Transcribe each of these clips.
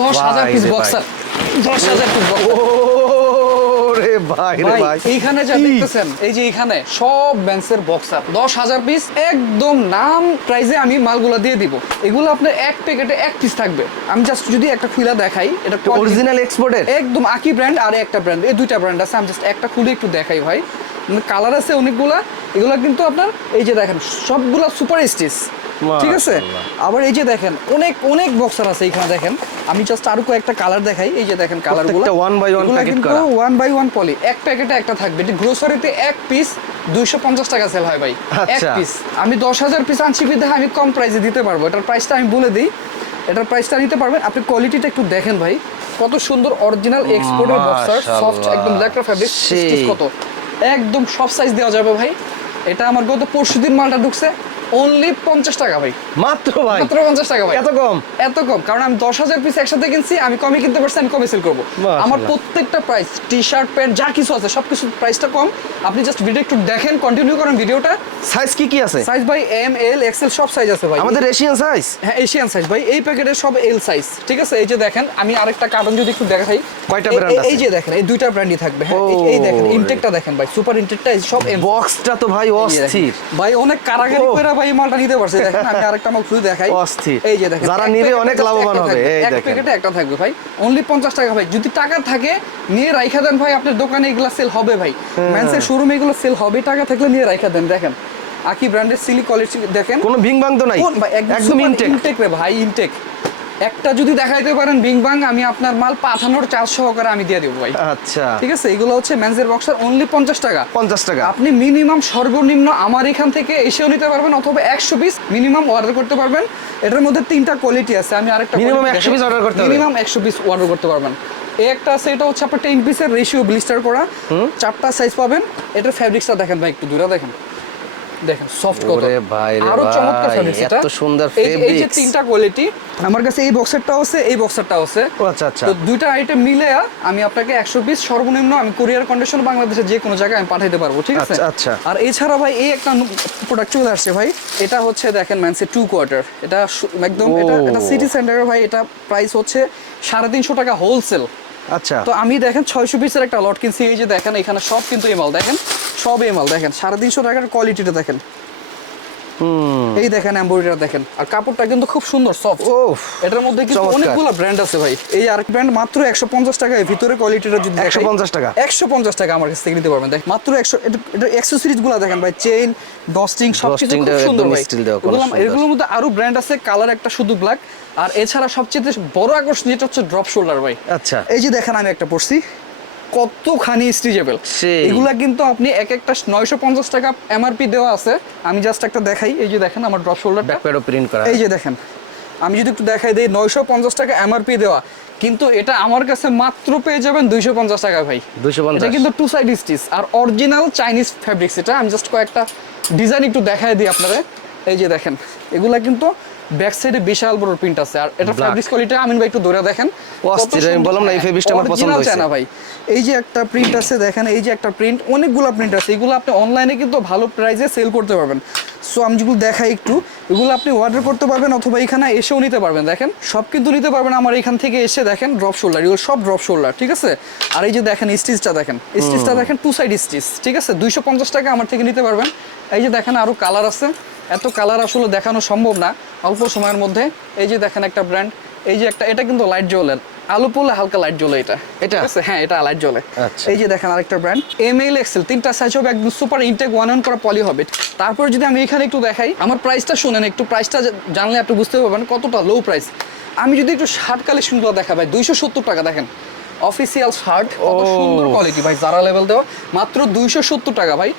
দশ হাজার piece boxer দশ হাজার পিস এইখানে যা দেখতেছেন এই যে এইখানে সব ব্যান্সের বক্সার দশ হাজার পিস একদম নাম প্রাইজে আমি মালগুলো দিয়ে দিব। এগুলো আপনার এক প্যাকেটে এক পিস থাকবে। আমি জাস্ট যদি একটা খুলে দেখাই এটা অরিজিনাল এক্সপোর্টের একদম আকি ব্র্যান্ড আর একটা ব্র্যান্ড এই দুইটা ব্র্যান্ড আছে আমি জাস্ট একটা খুলে একটু দেখাই ভাই। কালার আছে অনেকগুলা এগুলা কিন্তু আপনার এই যে দেখেন সবগুলা সুপার স্টিচ ঠিক আছে? আবার এই যে দেখেন অনেক অনেক বক্সার আছে এখানে দেখেন। আমি জাস্ট আরও কয়েকটা কালার দেখাই। এই যে দেখেন কালারগুলো one by one packet করা। ওয়ান বাই ওয়ান পলি এক প্যাকেটে একটা থাকবে। এটি গ্রোসারিতে এক পিস দুইশো পঞ্চাশ টাকা সেল হয় ভাই। এক আচ্ছা। পিস আমি দশ হাজার পিস আনছি বিধে আমি কম প্রাইসে দিতে পারব। এটার প্রাইসটা আমি বলে দিই। এটার প্রাইসটা নিতে পারবেন। আপনি কোয়ালিটিটা একটু দেখেন ভাই। কত সুন্দর অরিজিনাল এক্সপোর্টের বক্সার সফট একদম লেকার ফ্যাব্রিক। কত? একদম সব সাইজ দেওয়া যাবে ভাই। এটা আমার গত পরশুদিন মালটা ঢুকছে। অনলি পঞ্চাশ টাকা ভাই। মাত্র ভাই? মাত্র পঞ্চাশ টাকা ভাই। এত কম? এত কম কারণ আমি দশ হাজার পিস একসাথে কিনছি আমি কমে কিনতে পারছি আমি কমে সেল করব। আমার প্রত্যেকটা প্রাইস টি শার্ট প্যান্ট যা কিছু আছে সব কিছু প্রাইসটা কম। আপনি জাস্ট ভিডিও একটু দেখেন কন্টিনিউ করেন ভিডিওটা সাইজ কি কি আছে? সাইজ ভাই এম এল এক্সেল সব সাইজ আছে ভাই। আমাদের এশিয়ান সাইজ হ্যাঁ এশিয়ান সাইজ ভাই। এই প্যাকেটের সব এল সাইজ ঠিক আছে? এই যে দেখেন আমি আরেকটা কার্টন যদি একটু দেখাই। কয়টা এই- আছে? এই যে দেখেন এই দুইটা ব্র্যান্ডই থাকবে হ্যাঁ? এই- দেখেন। ইনটেকটা দেখেন ভাই সুপার ইনটেকটা সব বক্সটা তো ভাই অস্থির। ভাই অনেক কারাগারি করে ভাই মালটা নিতে পারছে। দেখেন আমি আরেকটা মাল খুলে দেখাই। অস্থির। এই যে দেখেন যারা নিবে অনেক লাভবান হবে, এই দেখেন। এক প্যাকেটে একটা থাকবে ভাই। অনলি পঞ্চাশ টাকা ভাই। যদি টাকা থাকে নিয়ে রাইখা দেন ভাই। আপনার দোকানে এগুলা সেল হবে ভাই। ম্যানসের শোরুমে এগুলো সেল হবে টাকা থাকলে নিয়ে রাইখা দেন। দেখেন আকি ব্র্যান্ডের সিলি কোয়ালিটি দেখেন। কোনো ভিং ভাং তো নাই একদম ইনটেক ইনটেক রে ভাই ইনটেক একটা যদি দেখাইতে পারেন বিং বাং আমি আপনার মাল পাঠানোর চার্জ সহকারে আমি দিয়ে দেবো ভাই। আচ্ছা। ঠিক আছে? এগুলো হচ্ছে মেন্সের বক্সার অনলি পঞ্চাশ টাকা। পঞ্চাশ টাকা। আপনি মিনিমাম সর্বনিম্ন আমার এখান থেকে এসেও নিতে পারবেন অথবা একশো পিস মিনিমাম অর্ডার করতে পারবেন। এটার মধ্যে তিনটা কোয়ালিটি আছে আমি আরেকটা Minimum 100 piece order করতে মিনিমাম একশো পিস অর্ডার করতে পারবেন। একটা আছে এটা হচ্ছে আপনার টেন পিসের রেশিও ব্লিস্টার করা। চারটা সাইজ পাবেন। এটার ফ্যাব্রিক্সটা দেখেন ভাই একটু দূরে দেখেন। দেখেন সফট কত। ভাই আরও চমৎকার ফ্যাব্রিক্স এত সুন্দর এই এই যে তিনটা কোয়ালিটি আমার কাছে এই বক্সারটাও আছে এই বক্সারটাও আছে। আচ্ছা আচ্ছা। তো দুইটা আইটেম মিলে আমি আপনাকে একশো পিস সর্বনিম্ন আমি কুরিয়ার কন্ডিশন বাংলাদেশে যে কোনো জায়গায় আমি পাঠাইতে পারব ঠিক আছে? আচ্ছা, আচ্ছা। আর এছাড়া ভাই এই একটা প্রোডাক্ট চলে আসছে ভাই এটা হচ্ছে দেখেন ম্যানসে টু কোয়ার্টার এটা একদম এটা এটা সিটি সেন্টারে ভাই এটা প্রাইস হচ্ছে সাড়ে তিনশো টাকা হোলসেল আচ্ছা। তো আমি দেখেন ছয়শো পিসের একটা লট কিনছি এই যে দেখেন এখানে সব কিন্তু এমাল দেখেন। সব এমাল দেখেন সাড়ে তিনশো টাকার কোয়ালিটিটা দেখেন। এই দেখেন এমব্রয়ডারি দেখেন। আর কাপড়টা কিন্তু খুব সুন্দর সফট ওফ এটার মধ্যে কিন্তু অনেকগুলো ব্র্যান্ড আছে ভাই। এই আরেক ব্র্যান্ড মাত্র একশো পঞ্চাশ টাকায় ভিতরে কোয়ালিটিটা যদি 150 টাকা? একশো পঞ্চাশ টাকা আমার কাছ থেকে নিতে পারবেন। দেখ মাত্র একশো এটা অ্যাক্সেসরিজগুলো দেখেন ভাই চেইন ডস্টিং সব কিছু খুব সুন্দর ভাই। এগুলোর মধ্যে আরও ব্র্যান্ড আছে কালার একটা শুধু ব্ল্যাক আর এছাড়া সবচেয়ে বড় আকর্ষণ যেটা হচ্ছে ড্রপ শোল্ডার ভাই। আচ্ছা। এই যে দেখেন আমি একটা পড়ছি কতখানি স্ট্রিজেবল এগুলা কিন্তু আপনি এক একটা নয়শো পঞ্চাশ টাকা এমআরপি দেওয়া আছে। আমি জাস্ট একটা দেখাই। এই যে দেখেন আমার ড্রপ শোল্ডারটা প্রিন্ট করা। এই যে দেখেন। আমি যদি একটু দেখাই দিই নয়শো পঞ্চাশ টাকা এমআরপি দেওয়া। কিন্তু এটা আমার কাছে মাত্র পেয়ে যাবেন দুইশো পঞ্চাশ টাকা ভাই। দুইশো এটা কিন্তু টু সাইড স্টিচ আর অরিজিনাল চাইনিজ ফ্যাব্রিক্স এটা আমি জাস্ট কয়েকটা ডিজাইন একটু দেখাই দিই আপনারা এই যে দেখেন। এগুলা কিন্তু ব্যাক সাইডে বিশাল বড় প্রিন্ট আছে। আর এটা. ফ্যাব্রিক্স কোয়ালিটি আমিন ভাই একটু ধরে দেখেন। অস্থির, আমি বললাম না, এই fabrics আমার পছন্দ হয়েছে। চায়না ভাই। এই যে একটা প্রিন্ট আছে দেখেন এই যে একটা প্রিন্ট অনেকগুলো প্রিন্ট আছে। এগুলো আপনি অনলাইনে কিন্তু ভালো প্রাইসে সেল করতে পারবেন। সো আমি যেগুলো দেখাই একটু এগুলো আপনি অর্ডার করতে পারবেন অথবা এখানে এসেও নিতে পারবেন। দেখেন সব কিন্তু নিতে পারবেন আমার এখান থেকে এসে দেখেন ড্রপ শোল্ডার এগুলো সব ড্রপ শোল্ডার ঠিক আছে? আর এই যে দেখেন স্টিচটা দেখেন। স্টিচটা দেখেন টু সাইড স্টিচ ঠিক আছে? দুইশো পঞ্চাশ টাকা আমার থেকে নিতে পারবেন। এই যে দেখেন আরও কালার আছে। এত কালার আসলে দেখানো সম্ভব না অল্প সময়ের মধ্যে এই যে দেখেন একটা ব্র্যান্ড এই যে একটা এটা কিন্তু লাইট জ্বলে আলো পড়লে হালকা লাইট জ্বলে এটা এটা? আছে? হ্যাঁ এটা লাইট জ্বলে আচ্ছা। এই যে দেখেন আরেকটা brand M L X L তিনটা সাইজ হবে একদম সুপার ইনটেক ওয়ান অন করা পলি হবে তারপর যদি আমি এখানে একটু দেখাই আমার প্রাইসটা শুনেন একটু প্রাইসটা জানলে আপনি বুঝতে পারবেন কতটা লো প্রাইস আমি যদি একটু শার্ট কালেকশনগুলো দেখা ভাই দুইশো সত্তর টাকা দেখেন অফিসিয়াল শার্ট কত ও। সুন্দর কোয়ালিটি ভাই যারা লেভেল দেওয়া মাত্র দুইশো সত্তর টাকা ভাই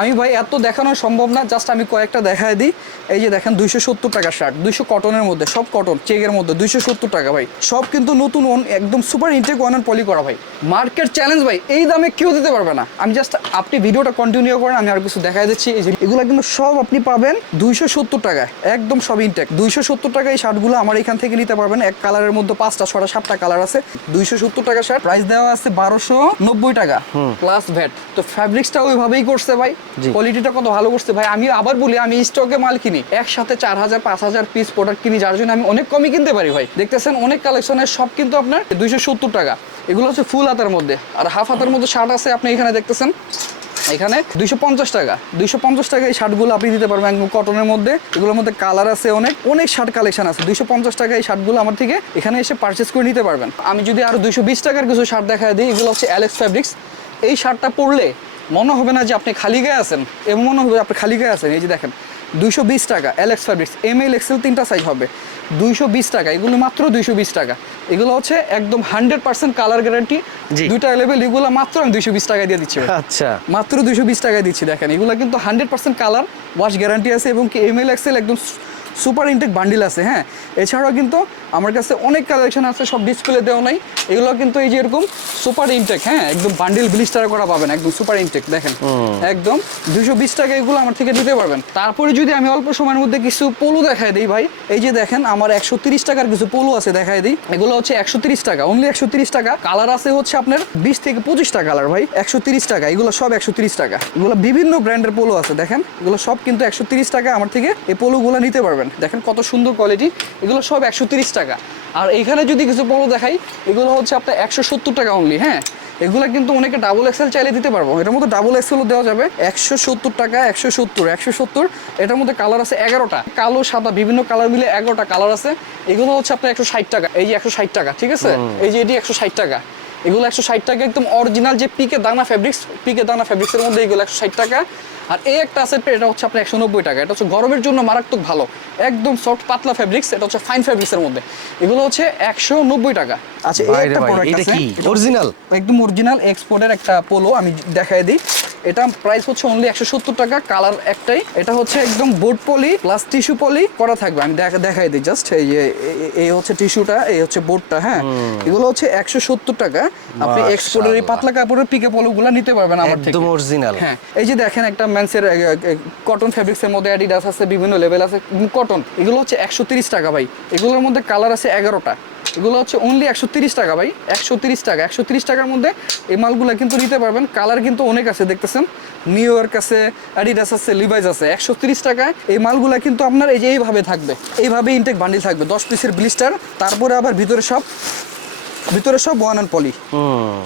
আমি ভাই এত দেখানো সম্ভব না জাস্ট আমি কয়েকটা দেখায় দিই। এই যে দেখেন দুইশো সত্তর টাকা শার্ট দুইশো কটনের মধ্যে সব কটন চেকের মধ্যে দুইশো সত্তর টাকা ভাই। সব কিন্তু নতুন ওন একদম সুপার ইনটেক ওয়ান পলি করা ভাই। মার্কেট চ্যালেঞ্জ ভাই এই দামে কেউ দিতে পারবে না। আমি জাস্ট আপনি ভিডিওটা কন্টিনিউ করেন আমি আর কিছু দেখাই দিচ্ছি। এই যে এগুলো কিন্তু সব আপনি পাবেন দুইশো সত্তর টাকায় একদম সব ইনটেক দুইশো সত্তর টাকা এই শার্টগুলো আমার এখান থেকে নিতে পারবেন। এক কালারের মধ্যে পাঁচটা ছটা সাতটা কালার আছে। দুইশো সত্তর টাকা শার্ট প্রাইস দেওয়া আছে বারোশো নব্বই টাকা। প্লাস ভ্যাট তো ফ্যাব্রিক্সটা ওইভাবেই করছে ভাই। কোয়ালিটিটা কত ভালো করছে ভাই? আমি আবার বলি, আমি স্টকে মাল কিনি, একসাথে চার হাজার পাঁচ হাজার পিস প্রোডাক্ট কিনি, যার জন্য আমি অনেক কমই কিনতে পারি ভাই। দেখতেছেন, অনেক কালেকশনের সব কিন্তু আপনার দুইশো সত্তর টাকা। এগুলো হচ্ছে ফুল হাতের মধ্যে। আর হাফ হাতের মধ্যে শার্ট আছে, আপনি এখানে দেখতেছেন, এখানে দুইশো পঞ্চাশ টাকা। দুইশো পঞ্চাশ টাকা এই শার্টগুলো আপনি দিতে পারবেন কটনের মধ্যে। এগুলোর মধ্যে কালার আছে অনেক অনেক শার্ট কালেকশন আছে। দুইশো পঞ্চাশ টাকা এই শার্টগুলো আমার থেকে এখানে এসে পারচেস করে নিতে পারবেন। আমি যদি আরও দুইশো বিশ টাকার কিছু শার্ট দেখা দিই, এগুলো হচ্ছে অ্যালেক্স ফ্যাব্রিক্স এই শার্টটা পরলে মনে হবে না যে আপনি খালি গায়ে আছেন এবং মনে হবে আপনি খালি গায়ে আছেন। এই যে দেখেন দুইশো বিশ টাকা Alex fabrics M L XL তিনটা সাইজ হবে। দুইশো বিশ টাকা এগুলো মাত্র দুইশো বিশ টাকা। এগুলো হচ্ছে একদম হান্ড্রেড পার্সেন্ট কালার গ্যারান্টি। দুইটা অ্যাভেলেবেল এগুলো মাত্র আমি দুইশো বিশ টাকা দিয়ে দিচ্ছি আচ্ছা। মাত্র দুইশো বিশ টাকায় দিচ্ছি দেখেন। এগুলো কিন্তু hundred percent colour wash guarantee আছে এবং কি এম এল এক্সেল একদম সুপার ইনটেক বান্ডিল আছে হ্যাঁ। এছাড়াও কিন্তু আমার কাছে অনেক কালেকশন আছে সব ডিসপ্লে দেওয়া নাই। এগুলো কিন্তু এই যে এরকম সুপার ইনটেক হ্যাঁ একদম বান্ডিল ব্লিস্টার করা পাবেন একদম সুপার ইনটেক দেখেন। একদম দুশো বিশ টাকা এগুলো আমার থেকে নিতে পারবেন। তারপরে যদি আমি অল্প সময়ের মধ্যে কিছু পোলো দেখাই দিই ভাই এই যে দেখেন আমার একশো তিরিশ টাকার কিছু পোলো আছে দেখাই দিই। এগুলো হচ্ছে একশো তিরিশ টাকা অনলি একশো তিরিশ টাকা। কালার আছে হচ্ছে আপনার বিশ থেকে পঁচিশটা কালার ভাই একশো তিরিশ টাকা এগুলো সব একশো তিরিশ টাকা। এগুলো বিভিন্ন ব্র্যান্ডের পোলো আছে দেখেন। এগুলো সব কিন্তু একশো তিরিশ টাকা আমার থেকে এই পোলোগুলো নিতে পারবেন। দেখেন কত সুন্দর কোয়ালিটি এগুলো সব একশো টাকা। আর এইখানে যদি কিছু পোলো দেখাই এগুলো হচ্ছে আপনার একশো সত্তর টাকা অনলি হ্যাঁ? এগুলো কিন্তু অনেকে ডাবল এক্সেল চাইলে দিতে পারব। এটার মধ্যে ডাবল এক্সেলও দেওয়া যাবে। একশো সত্তর টাকা একশো সত্তর একশো সত্তর এটার মধ্যে কালার আছে এগারোটা। কালো সাদা বিভিন্ন কালার মিলে এগারোটা কালার আছে। এগুলো হচ্ছে আপনার একশো ষাট টাকা। এই যে একশো ষাট টাকা ঠিক আছে? এই যে এটি একশো ষাট টাকা। এগুলো একশো ষাট টাকা একদম অরিজিনাল যে পিকে দানা ফ্যাব্রিক্স পিকে দানা ফ্যাব্রিক্সের মধ্যে এগুলো একশো ষাট টাকা। আর এই একটা আছে এটা হচ্ছে আপনার একশো নব্বই টাকা এটা হচ্ছে গরমের জন্য মারাত্মক ভালো একদম সফট পাতলা ফ্যাব্রিক্স এটা হচ্ছে ফাইন ফ্যাব্রিক্সের মধ্যে। এগুলো হচ্ছে একশো নব্বই টাকা। আচ্ছা এই বাইরে একটা প্রোডাক্ট এটা আছে। কি? অরিজিনাল একদম অরিজিনাল এক্সপোর্টের একটা পোলো আমি দেখাই দিই। এটা প্রাইস হচ্ছে অনলি একশো সত্তর টাকা কালার একটাই। এটা হচ্ছে একদম board poly plus tissue poly করা থাকবে। আমি দেখাই দিই জাস্ট এই এই হচ্ছে টিস্যুটা এই হচ্ছে বোর্ডটা হ্যাঁ? এগুলো হচ্ছে একশো সত্তর টাকা। আপনি এক্সপোর্টের এই পাতলা কাপড়ের পিকে পোলোগুলো নিতে পারবেন আমার একদম অরিজিনাল হ্যাঁ এই যে দেখেন একটা ম্যান্সের কটন ফ্যাব্রিক্সের মধ্যে অ্যাডিডাস আছে বিভিন্ন লেভেল আছে কটন এগুলো হচ্ছে একশো তিরিশ টাকা ভাই। এগুলোর মধ্যে কালার আছে এগারোটা। এগুলো হচ্ছে অনলি একশো টাকা ভাই, একশো টাকা। একশো টাকার মধ্যে এই মালগুলো কিন্তু নিতে পারবেন। কালার কিন্তু অনেক আছে, দেখতেছেন? নিউ ইয়র্ক আছে অ্যাডিডাস আছে লিভাইজ আছে। একশো তিরিশ টাকা এই মালগুলো কিন্তু আপনার এই যে এইভাবে থাকবে, এইভাবে ইনটেক বান্ডিল থাকবে, দশ পিসের ব্লিস্টার তারপরে আবার ভিতরে সব ভিতরে সব ওয়ান অ্যান্ড পলি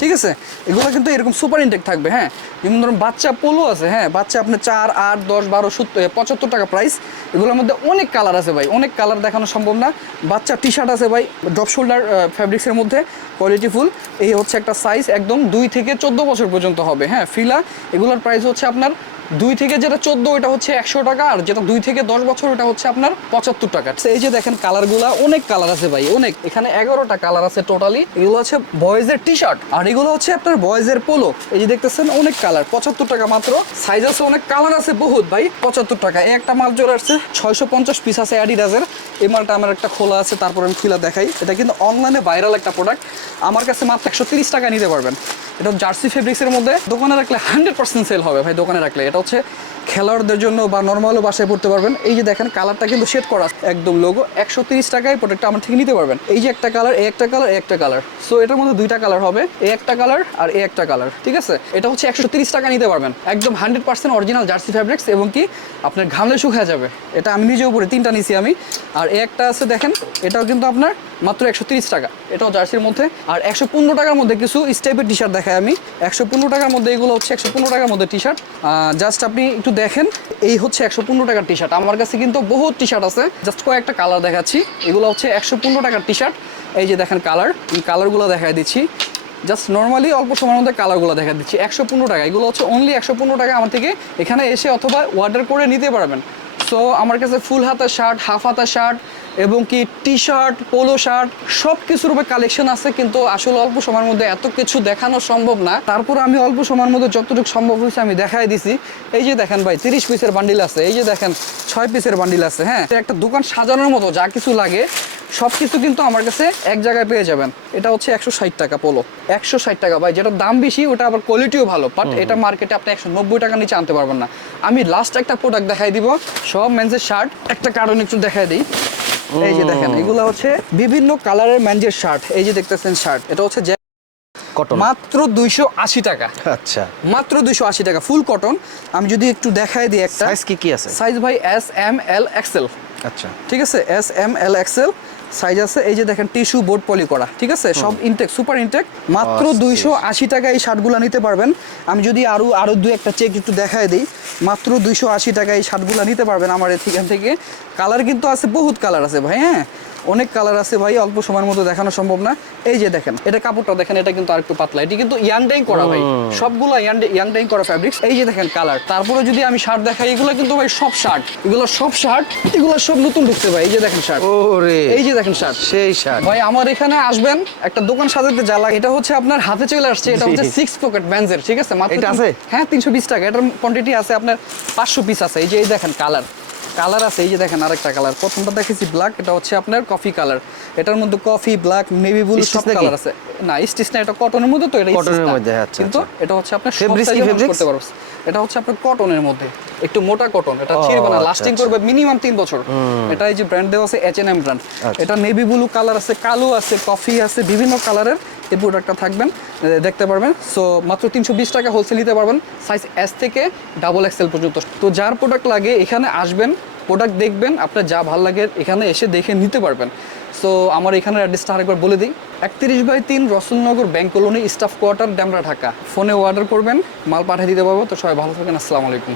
ঠিক আছে? এগুলো কিন্তু এরকম সুপার ইনটেক থাকবে হ্যাঁ? যেমন ধরুন বাচ্চা পোলো আছে হ্যাঁ? বাচ্চা আপনার চার আট দশ বারো সত্তর পঁচাত্তর টাকা প্রাইস এগুলোর মধ্যে অনেক কালার আছে ভাই অনেক কালার দেখানো সম্ভব না। বাচ্চা টি শার্ট আছে ভাই ড্রপ শোল্ডার ফ্যাব্রিক্সের মধ্যে কোয়ালিটি ফুল এই হচ্ছে একটা সাইজ একদম দুই থেকে চোদ্দ বছর পর্যন্ত হবে হ্যাঁ? ফিলা এগুলোর প্রাইস হচ্ছে আপনার দুই থেকে যেটা চোদ্দ ওটা হচ্ছে একশো টাকা, আর যেটা দুই থেকে দশ বছর ওটা হচ্ছে আপনার পঁচাত্তর টাকা। এই যে দেখেন কালারগুলা, অনেক কালার আছে ভাই, অনেক। এখানে এগারোটা কালার আছে টোটালি এগুলো হচ্ছে বয়েজের টি শার্ট আর এগুলো হচ্ছে আপনার বয়েজের পোলো এই যে দেখতেছেন, অনেক কালার, পঁচাত্তর টাকা মাত্র। সাইজ আছে, অনেক কালার আছে বহুত ভাই, পঁচাত্তর টাকা। এই একটা মাল চলে আসছে, ছয়শো পঞ্চাশ পিস আছে অ্যাডিডাসের এই মালটা আমার একটা খোলা আছে, তারপর আমি খুলে দেখাই। এটা কিন্তু অনলাইনে ভাইরাল একটা প্রোডাক্ট আমার কাছে মাত্র একশো টাকা নিতে পারবেন। এটা জার্সি ফেব্রিক্সের মধ্যে। দোকানে রাখলে হান্ড্রেড সেল হবে ভাই দোকানে রাখলে। এটা হচ্ছে খেলোয়াড়দের জন্য বা নর্মালও বাসায় পড়তে পারবেন। এই যে দেখেন কালারটা কিন্তু শেড করা একদম লোগো একশো তিরিশ টাকায় প্রোডাক্টটা আমার থেকে নিতে পারবেন। এই যে একটা কালার এই একটা কালার একটা কালার সো এটার মধ্যে দুইটা কালার হবে এই একটা কালার আর এই একটা কালার ঠিক আছে? এটা হচ্ছে একশো তিরিশ টাকা নিতে পারবেন। একদম hundred percent original jersey fabrics এবং কি, আপনার ঘামলে শুকিয়ে যাবে। এটা আমি নিজেও উপরে তিনটা নিছি আমি। আর এই একটা আছে, দেখেন, এটাও কিন্তু আপনার মাত্র একশো তিরিশ টাকা। এটাও জার্সির মধ্যে। আর একশো পনেরো টাকার মধ্যে কিছু স্টেপের টি শার্ট দেখাই আমি। একশো পনেরো টাকার মধ্যে এগুলো হচ্ছে একশো পনেরো টাকার মধ্যে টি শার্ট জাস্ট আপনি একটু দেখেন, এই হচ্ছে একশো পনেরো টাকার টি শার্ট আমার কাছে কিন্তু বহু টি শার্ট আছে। জাস্ট কয়েকটা কালার দেখাচ্ছি। এগুলো হচ্ছে একশো পনেরো টাকার টি শার্ট এই যে দেখেন কালার এই কালারগুলো দেখায় দিচ্ছি। জাস্ট নর্মালি অল্প সময়ের মধ্যে কালারগুলো দেখা দিচ্ছি। একশো পনেরো টাকা। এগুলো হচ্ছে অনলি একশো পনেরো টাকা আমার থেকে। এখানে এসে অথবা অর্ডার করে নিতে পারবেন। সো আমার কাছে ফুল হাতা শার্ট হাফ হাতা শার্ট এবং কি টি শার্ট পোলো শার্ট সব কিছুর উপরে কালেকশন আছে, কিন্তু আসলে অল্প সময়ের মধ্যে এত কিছু দেখানো সম্ভব না। তারপর আমি অল্প সময়ের মধ্যে যতটুকু সম্ভব হয়েছে আমি দেখাই দিছি। এই যে দেখেন ভাই, তিরিশ পিসের বান্ডিল আছে। এই যে দেখেন, ছয় পিসের বান্ডিল আছে হ্যাঁ? একটা দোকান সাজানোর মতো, যা কিছু লাগে। সব কিছু কিন্তু আমার কাছে এক জায়গায় পেয়ে যাবেন। এটা হচ্ছে একশো ষাট টাকা পোলো। একশো ষাট টাকা। ভাই যেটা দাম বেশি ওটা আবার কোয়ালিটিও ভালো বাট এটা মার্কেটে আপনি একশো নব্বই টাকা নিচে আনতে পারবেন না। আমি লাস্ট একটা প্রোডাক্ট দেখাই দিব। সব মেন্সের শার্ট একটা কারণ একটু দেখাই দিই। এই যে দেখেন এগুলো হচ্ছে বিভিন্ন কালারের মেন্সের শার্ট এই যে দেখতেছেন শার্ট এটা হচ্ছে কটন মাত্র দুইশো আশি টাকা। আচ্ছা। মাত্র দুইশো আশি টাকা ফুল কটন আমি যদি একটু দেখাই দিই একটা। সাইজ কি কি আছে? সাইজ ভাই এস এম এল এক্সেল আচ্ছা। ঠিক আছে? S M L XL size আছে এই যে দেখেন টিস্যু বোর্ড পলি করা ঠিক আছে? সব ইনটেক সুপার ইনটেক মাত্র দুইশো আশি টাকা এই শার্টগুলো নিতে পারবেন। আমি যদি আরও আরও দু একটা চেক একটু দেখায় দিই মাত্র দুইশো আশি টাকা এই শার্টগুলো নিতে পারবেন আমার এখান থেকে। কালার কিন্তু আছে বহুত কালার আছে ভাই হ্যাঁ? অনেক কালার আছে ভাই অল্প সময়ের মধ্যে দেখানো সম্ভব না। এই যে দেখেন এটা কাপড়টা দেখেন এটা কিন্তু আরেকটু পাতলা। এটি কিন্তু ইয়াং ডাইং করা ভাই। সবগুলো ইয়াং ডাইং করা ফ্যাব্রিক্স এই যে দেখেন কালার তারপরে যদি আমি শার্ট দেখাই এগুলো কিন্তু ভাই সব শার্ট এগুলো সব শার্ট এগুলো সব নতুন ঢুকছে ভাই। এই যে দেখেন শার্ট ওরে। এই যে দেখেন শার্ট সেই শার্ট ভাই আমার এখানে আসবেন একটা দোকান সাজাতে লাগে। এটা হচ্ছে আপনার হাতে চলে আসছে এটা হচ্ছে। সিক্স পকেট ব্যান্সের ঠিক আছে? মাত্র এটা আছে? হ্যাঁ তিনশো বিশ টাকা। এটার কোয়ান্টিটি আছে আপনার পাঁচশো পিস আছে। এই যে এই দেখেন কালার কালার আছে এই যে দেখেন আরেকটা কালার প্রথমটা দেখেছি ব্ল্যাক এটা হচ্ছে আপনার কফি কালার এটার মধ্যে কফি ব্ল্যাক নেভি ব্লু সব কালার আছে না স্টিচ না এটা কটনের মধ্যে তো এটা না। মধ্যে, আচ্ছা, কিন্তু আচ্ছা। এটা হচ্ছে আপনার সব Fabrics কি size এর মানুষ fabrics? করতে পারবে এটা হচ্ছে আপনার কটনের মধ্যে একটু মোটা কটন এটা ছিঁড়বে না আচ্ছা, লাস্টিং আচ্ছা। করবে মিনিমাম তিন বছর এটা এই যে ব্র্যান্ড দেওয়া আছে এইচ এন এম ব্র্যান্ড আচ্ছা। এটা নেভি ব্লু কালার আছে কালো আছে কফি আছে বিভিন্ন কালারের এই প্রোডাক্টটা থাকবেন দেখতে পারবেন। সো মাত্র তিনশো বিশ টাকা হোলসেল নিতে পারবেন সাইজ এস থেকে ডাবল এক্সেল পর্যন্ত। তো যার প্রোডাক্ট লাগে, এখানে আসবেন প্রোডাক্ট দেখবেন, আপনার যা ভালো লাগে, এখানে এসে দেখে নিতে পারবেন। সো আমার এখানের অ্যাড্রেসটা আরেকবার বলে দিই। একত্রিশ বাই তিন Rasulnagar bank colony staff quarter Demra Dhaka. ফোনে অর্ডার করবেন, মাল পাঠিয়ে দিতে পারব। তো সবাই ভালো থাকেন, আসসালামু আলাইকুম।